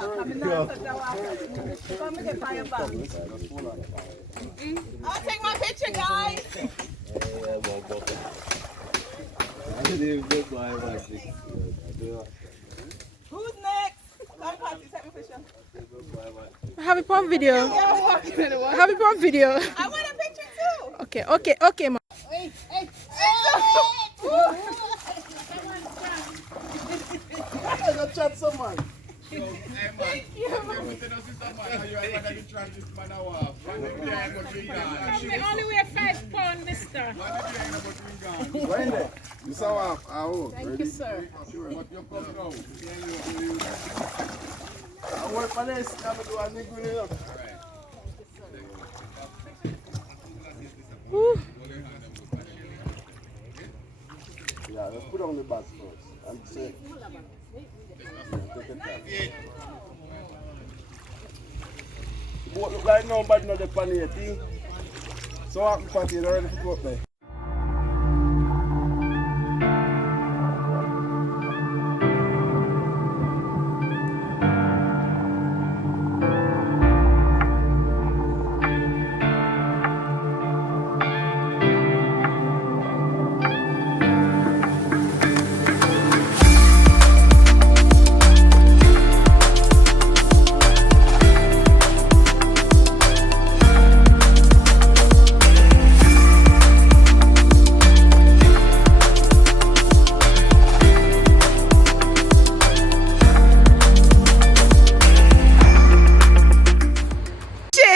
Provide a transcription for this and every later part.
I'll take my picture, guys. Who's next? Happy pump video. Happy pump video. I want a picture too. Okay, ma. Hey. Chat someone. Thank you. Me only weigh 5 pounds, mister. Thank you, sir. I work for this. I'm going to do a Negril. Yeah, let's put on the bus first. I'm saying. The boat look like nobody know the pan here, so I'm partied already to go up there.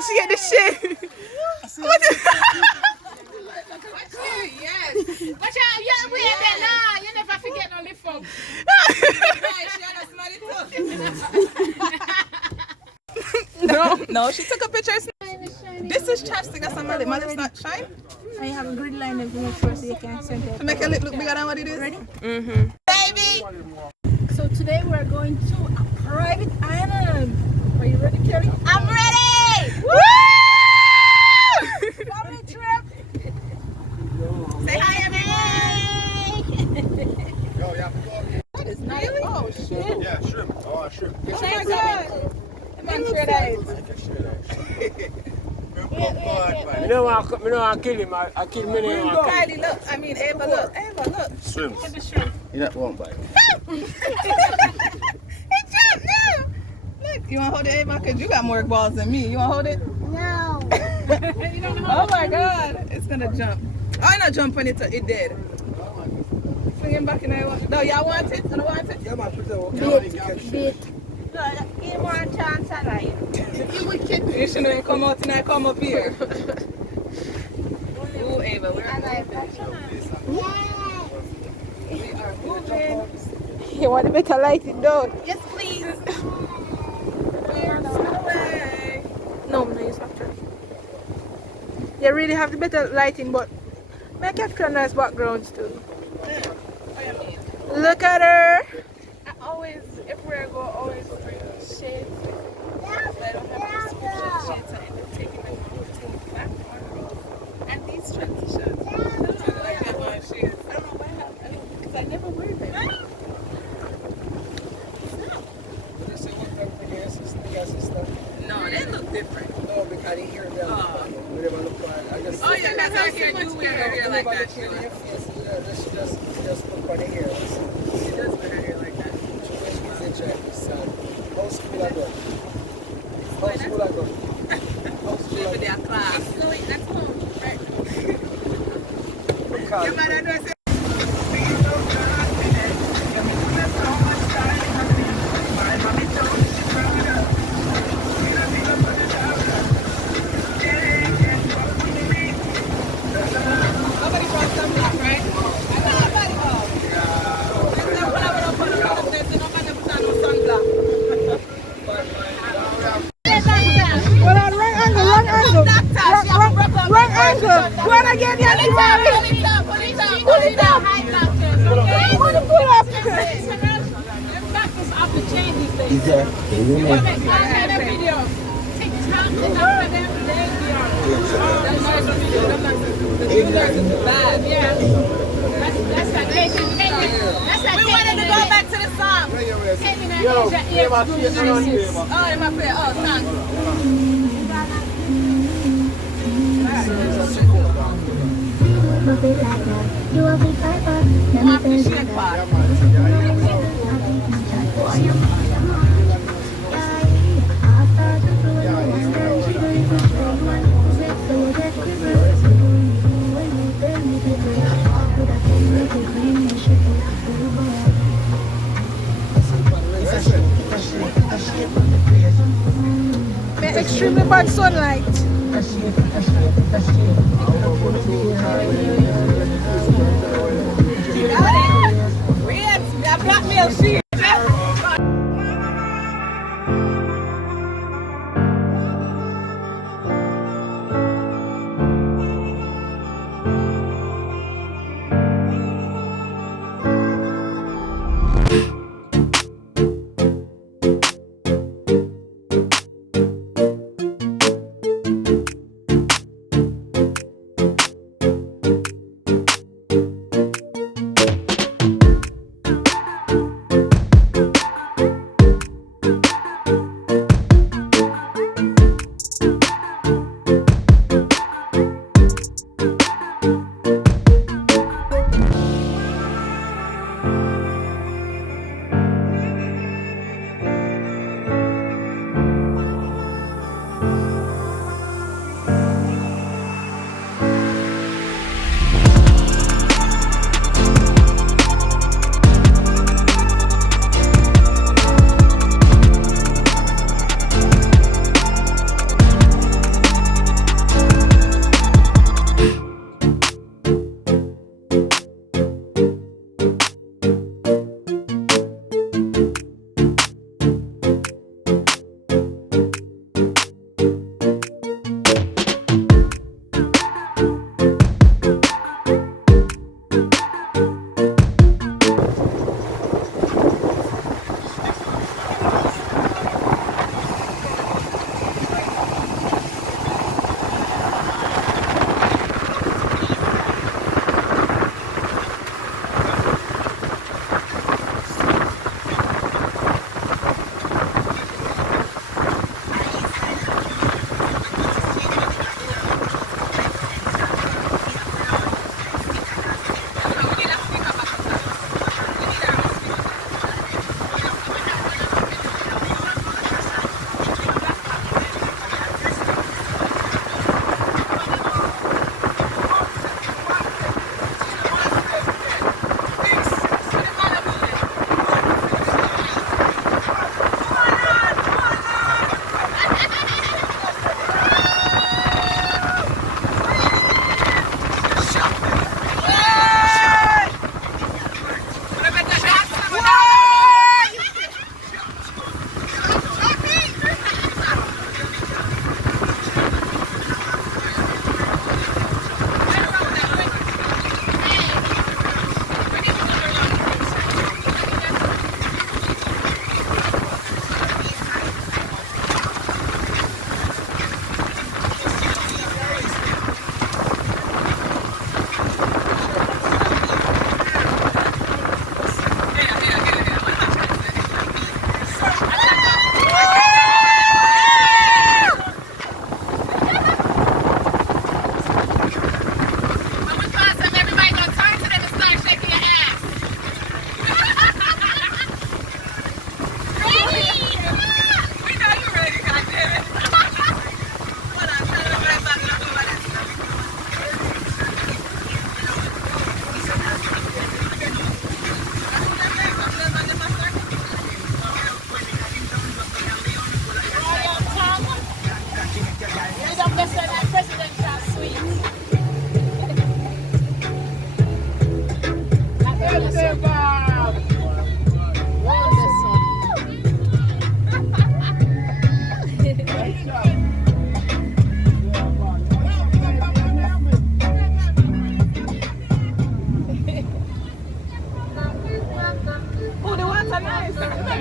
She get the shit. Yes. But you wear that now. You never forget no lip up. No, she took a picture. This is chapstick. That's my lip. My lip's not shine. I have a grid line to make sure so you can send it. To make your lip look bigger than what it is. Ready? Baby. So today we're going to a private island. Are you ready, Kelly? I'm ready. Woo! Family trip. Say hi, everyone. Yo, yeah, That is not really? Oh, shit. yeah, shrimp. Oh, shrimp. Oh, my God. I'm sure that is. Me no want to kill him. I kill me. Kylie, look. I mean, Ava, look. Ava, look. Shrimps. Get the shrimp. You not won't bite. It jumped now. Look, you want to hold it, Ava? Because you got more balls than me. You want to hold it? No. Oh, my God. It's going to jump. Oh, I not jump when it did. Swing him back in there. No, y'all want it? I don't want it. Yeah, man, put it Bit. Give more chance at life. You shouldn't come out and I come up here. Ooh, Ava, we're we are moving. You want to make a lighting though? Yes, please. We're on the way. No, you stop trying. You really have the better lighting, but make it a nice backgrounds too. Look at her. I always, everywhere I go, always bring shades. I don't have to switch shades. I end up taking them to the platform. And these transitions. I don't know why I because I never wear them. No, they look different. No, because they hear them. Oh, yeah, that's how you do wear her hair like that. She Just look for the hair. does wear her hair like that. How school I go? How school I go? She for their class. That's home. Right. Your mother knows it. Nobody brought some black, right? Nobody brought. There's no one up on the there's nobody put on no sunblock. Hold on, wrong angle. Wrong angle. Go on again, yeah. Pull it down. Pull up. Back is off the chain these days. Exactly. I made a video. TikTok and up for them. The juniors is bad. Yeah. That's like We wanted to go back back to the song. Yo, play my face around here. Oh, they might play. Oh, thanks. I appreciate that. Extremely bad sunlight. That blackmail shit.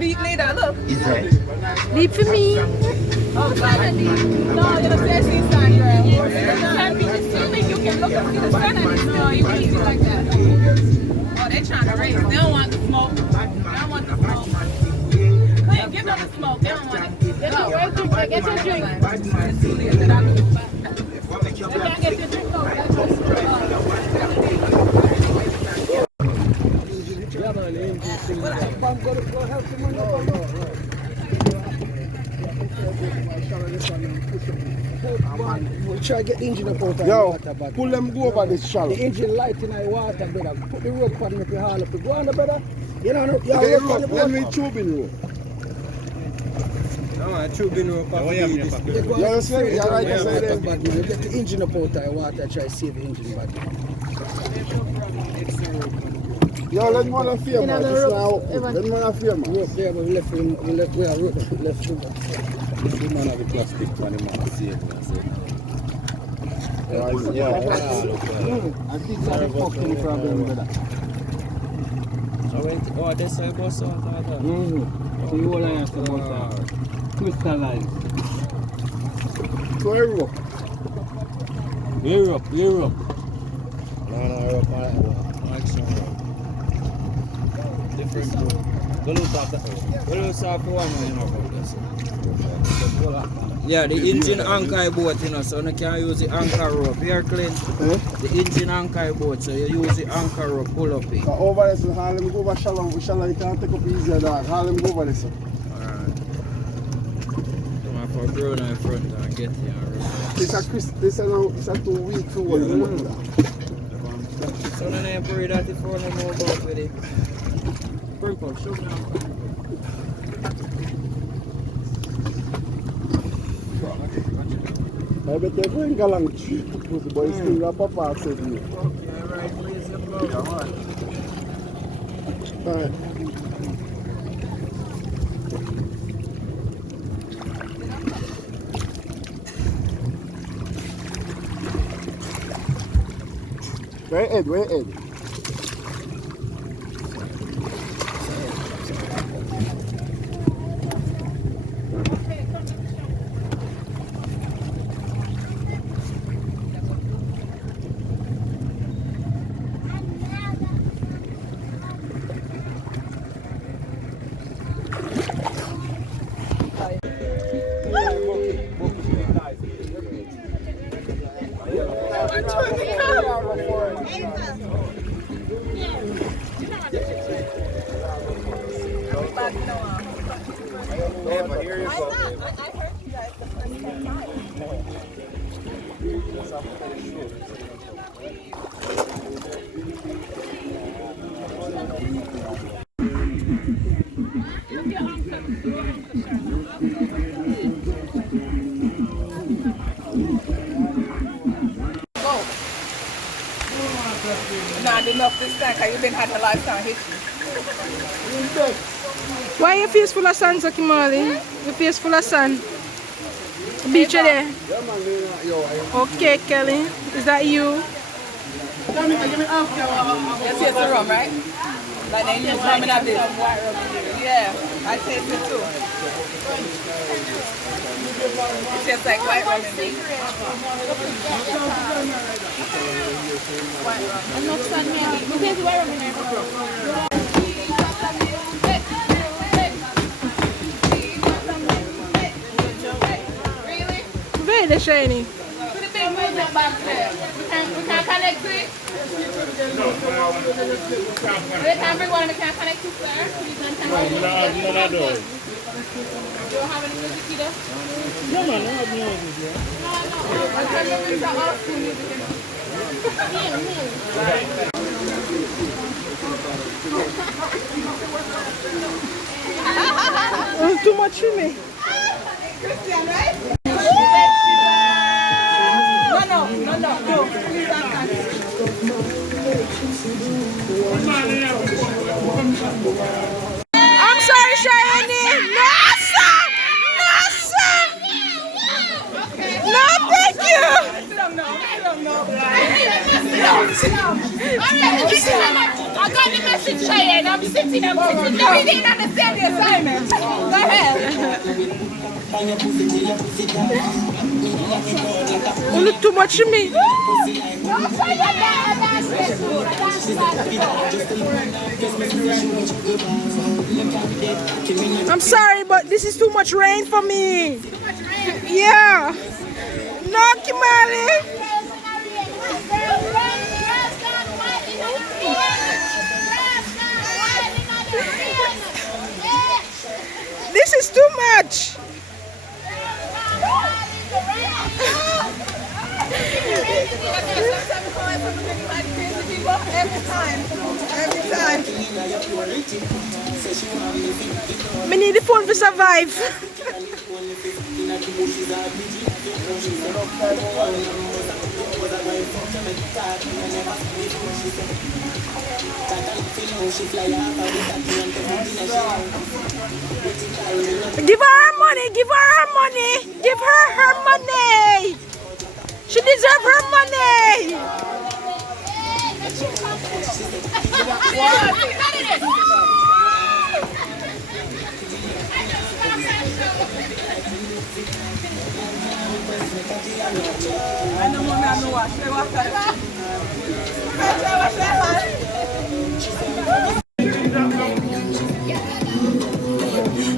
Beat later, look. Is that? Leap for me. Oh, God. No, you're not saying sun, girl. You can be assuming you can look and see the sun and still you can eat it like that. Oh, they're trying to race. They don't want the smoke. They don't Get on the smoke. Get on one. Get your drink. Get your drink. You can't get your drink out. We'll try to get the engine up out of the Yo, water, but pull them go over this shallow. the engine light in the water, brother. Put the rope on if you haul up. Go on, brother. You know, you Okay, have rope on the let me boat. tubing rope. You understand? Yeah, right, yeah, I say that. but you get the engine up out of the water, try to save the engine back. Yo, let me on a fear, man. This is now. Let me on a fear, man. Rope there, but we left him, we are rope left him. The man have a plastic for the man to save me. I think that's a fucking problem, brother. Oh, this is a bus out of that. So you all have to crystallize. So Europe. Europe. No, Europe. Different. Go look after one man, you know, about this. Yeah, the engine anchor boat, you know, so you can use the anchor rope. Here, Clint. The engine anchor boat, so you use the anchor rope, pull up it. Over there, so haul them go over shallow. Shallow, you can't take up easier, dog. Haul them go over there, so. Alright. Come on for grown in front and get here. This is a 2 week to hold. So then I pray that if you want to move out with it. Purple, show me now. I bet they bring along cheap pussy, but it's still wrap up and save you. Alright. Where Ed? Not enough this time because you've been had a lifetime history. Why your face full of sun, Saki Marley? Your face full of sun. Beach there. Okay, Kelly. Is that you? Yes, it's a rum, right? Like they use rum in that dish. Yeah, I taste it too. It tastes like white rum in it. I'm not sun maybe. But there's white rum in there. Very shiny. Put the big movement back there. We can't connect to it. We can't bring one. We can't connect to it. No. You don't have any music either? No, man, I have no idea. No. I can't remember the old school music. Too much for me. Christian, right? No. Please, I'm sorry, Shiny. No, sir. No, thank you. I got the message, Cheyenne. I'm sitting. No, he didn't understand the assignment. Go ahead. You look too much to me. I'm sorry, but this is too much rain for me. Yeah. No, Kimali. This is too much. Every time. We need the phone to survive. Give her her money, give her her money, give her her money. She deserves her money.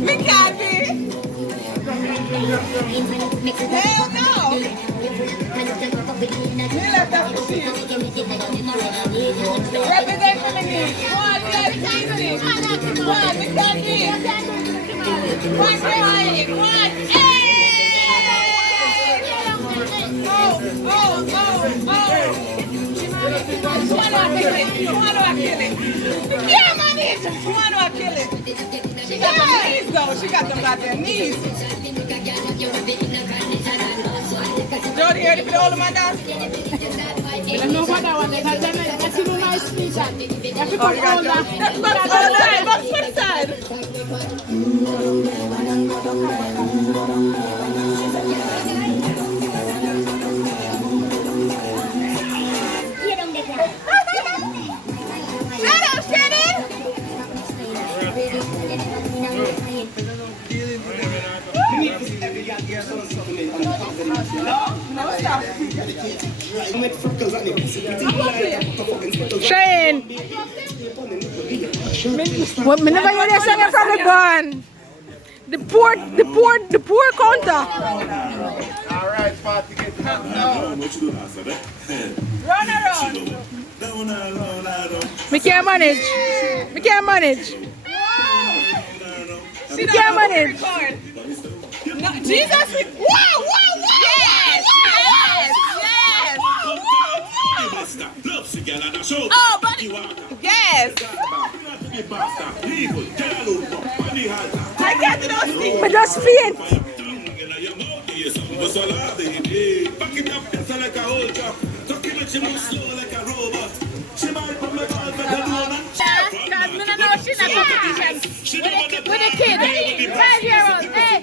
Me can't be. Hell no. Me left that for you. Represent for me. Go on, we are seasoning. Go on, we can't be. Go on, go on. Hey! She got them goddamn knees. Jody, ready for the older man dance? I know what I want. That's even my speech. You have to come all that. That's for the side. Shut up, Shannon! Shane. What me never hear that song from the band. The poor counter. Alright, party get Run around. Me can't manage. Me can't manage. She Me can't manage. No, Jesus, wow! Yes! Oh, buddy! Yes! I can't do those things. I just faint. With a kid, 5-year-old. Hey.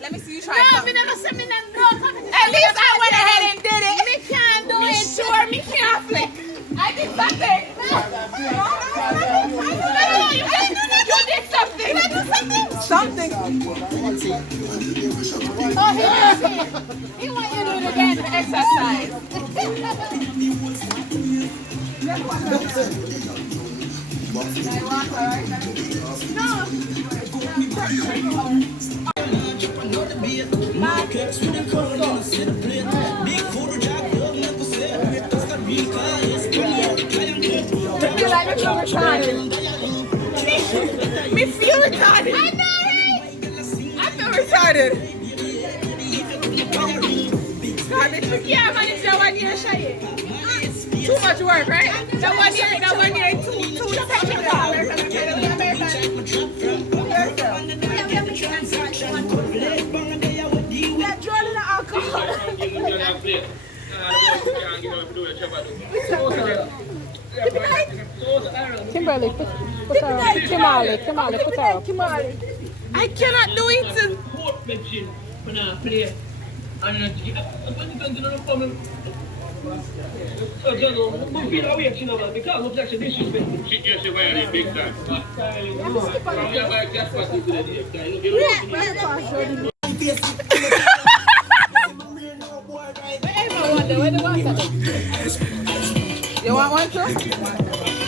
Let me see you try something. At least I went ahead and did it. Me can't do it. Sure, me can't flick. I did something. You did something. Did I do something? Something. Oh, he want you to do it again. Exercise. Me feel retarded. I know, right? I feel retarded. Yeah, man, it's that 1 year shy. Too much work, right? That 1 year, too technical. That drug and alcohol. Kimberly, put her up. Kimberly, put her up. I cannot do it. You want one too?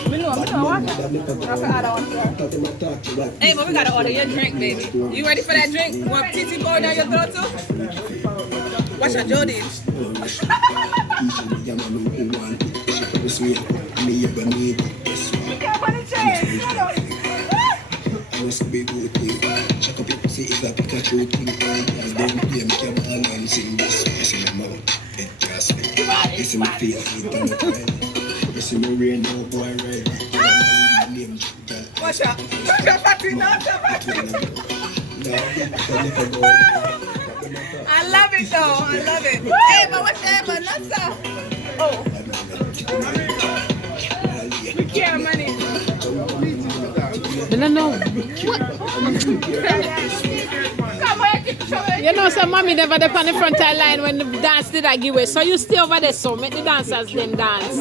Me know what? Hey, but we gotta order your drink, baby. You ready for that drink? You want titty going down your throat too? Watch your Jody. Watch out. Watch your fatty now. I love it though. I love it. Hey, but what's that? But not so. Oh. We care money. I don't know. You know, so mommy never there on the front line when the dance did I give away. So you stay over there, so make the dancers then dance.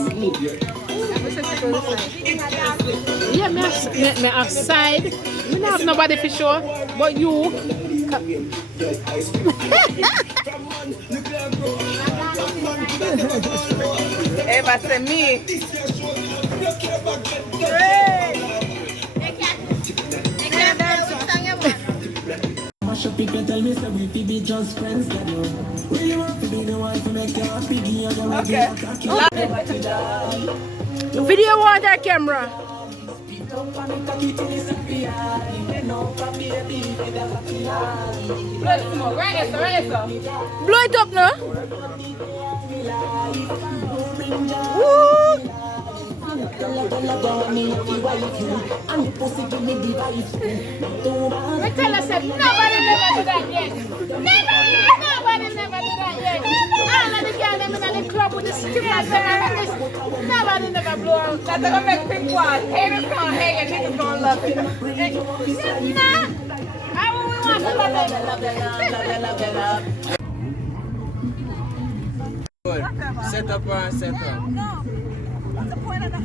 Yeah, me outside. We don't have nobody for sure, but you. Eva say me. Okay. Video water camera. Blow it up now. Woo. I tell us that nobody never do that yet. Nobody never do that yet. All of the girls them in the club with the strippers and this. Nobody never blow out. That's gonna make pink one. Haters gonna hate and niggas gonna love it. Nah. How we want to love it? Good. Set up and set up. No. What's the point of that?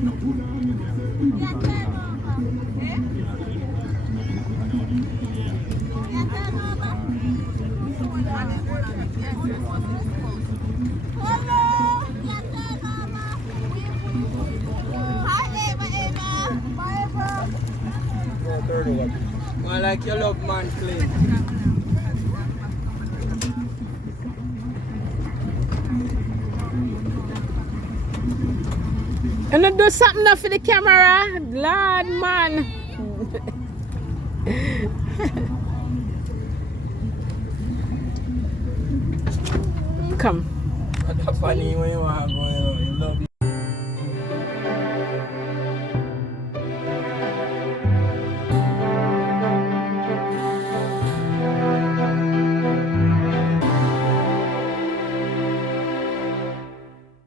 I like your love man clean. And I do something now for the camera. Lord man. Come. That's funny when you want to go, you love